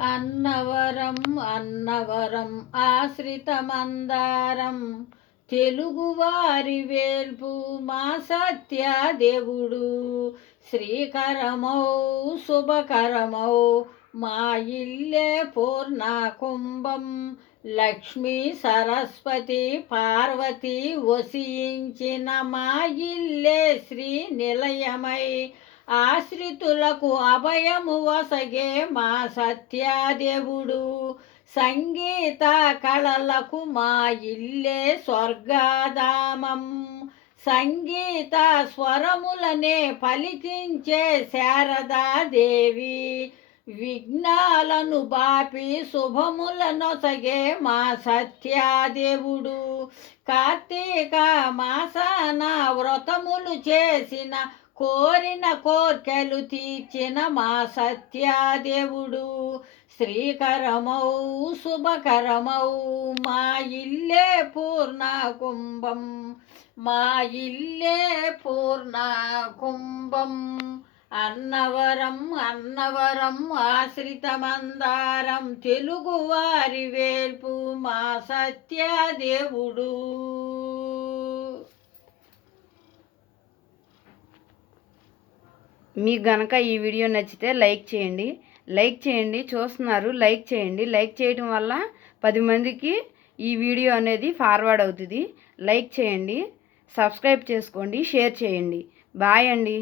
అన్నవరం అన్నవరం ఆశ్రితమందారం. తెలుగువారి వేల్పు మా సత్యదేవుడు. శ్రీకరమౌ శుభకరమౌ మా ఇల్లే పూర్ణ కుంభం లక్ష్మీ సరస్వతి పార్వతి వసించిన మా ఇల్లే శ్రీ నిలయమై ఆశ్రితులకు అభయము వసగే మా సత్యాదేవుడు. సంగీత కళలకు మా ఇల్లే స్వర్గధామం. సంగీత స్వరములనే పలికించే శారదాదేవి. విఘ్నాలను బాపి శుభములనొసగే మా సత్యాదేవుడు. కార్తీక మాసాన వ్రతములు చేసిన కోరిన కోర్కెలు తీర్చిన మా సత్యాదేవుడు. శ్రీకరమౌ శుభకరమౌ మా ఇల్లే పూర్ణ కుంభం మా ఇల్లే పూర్ణ కుంభం అన్నవరం అన్నవరం ఆశ్రితమందారం తెలుగువారి వేల్పు మా సత్యదేవుడు. మీకు గనక ఈ వీడియో నచ్చితే లైక్ చేయండి. లైక్ చేయండి చూస్తున్నారు. లైక్ చేయండి. లైక్ చేయడం వల్ల పది మందికి ఈ వీడియో అనేది ఫార్వర్డ్ అవుతుంది. లైక్ చేయండి. సబ్స్క్రైబ్ చేసుకోండి. షేర్ చేయండి. బాయ్ అండి.